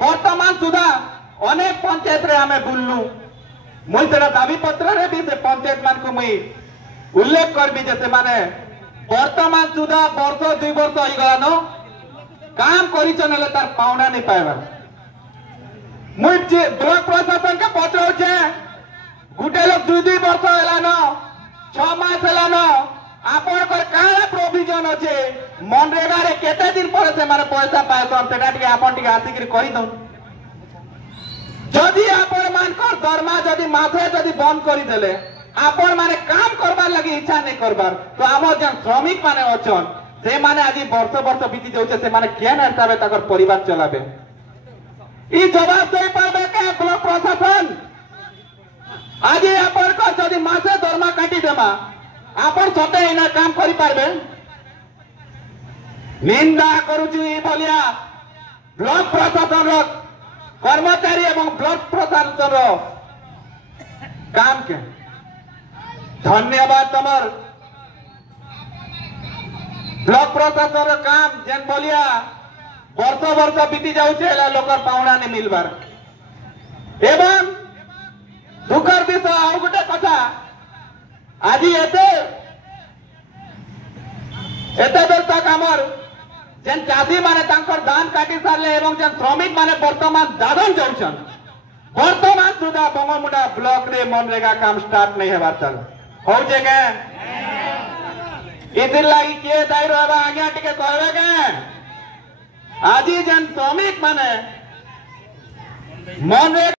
बर्तमान सुधा अनेक पंचायत रे आमे बुल्लु मुई सेटा दाबी पत्र रे भी से पंचायत मान को मुई उल्लेख करबी जे से माने वर्तमान सुधा वर्ष 2 वर्ष होई गलानो काम करिछन ले तार पावना नहीं पाएबा मुई जे ब्लॉक प्रशासन के पत्र छे गुटे लोग 2 वर्ष हेलानो 6 मास हेलानो आपन कर काला प्रोविजन अछि मनरेगा रे केते दिन पर से माने पैसा पाएसन सेटा टिके आपन टिके आसी करी कहि दउ जदि आपन मान कर दरमा जदि मासे जदि बंद करि देले आपन माने काम करबार लगी इच्छा नहीं करबार तो हमर जन श्रमिक माने अछन से माने आज वर्ष वर्ष बीती जाउछे से माने केन हिसाबे ताकर परिवार चलाबे ई जवाब दे पाबे के ब्लॉक प्रशासन आज आपन को जदि मासे दरमा काटी देमा आपन सते एना काम करि पारबे निंदा करूछु ई भलिया ब्लॉक प्रशासन रो कर्मचारी एवं ब्लॉक प्रशासन रो काम के धन्यवाद तमर ब्लॉक प्रशासन रो काम जेन भलिया वर्ष वर्ष बीती जाउछे एला लोकर पावना ने मिलबार एवं दुखर विषय आउ गोटे कथा आज एते बेर तक आमर जेन चाषी माने तांकर धान काटी सारले एवं जेन श्रमिक माने वर्तमान दादन जाउछन वर्तमान सुधा बंगमुंडा ब्लॉक रे मनरेगा काम स्टार्ट नहीं हेबार चल हो जेगे इतिर लागि के दाई रहबा आगे टिके कहबे के आज जेन श्रमिक माने मनरेगा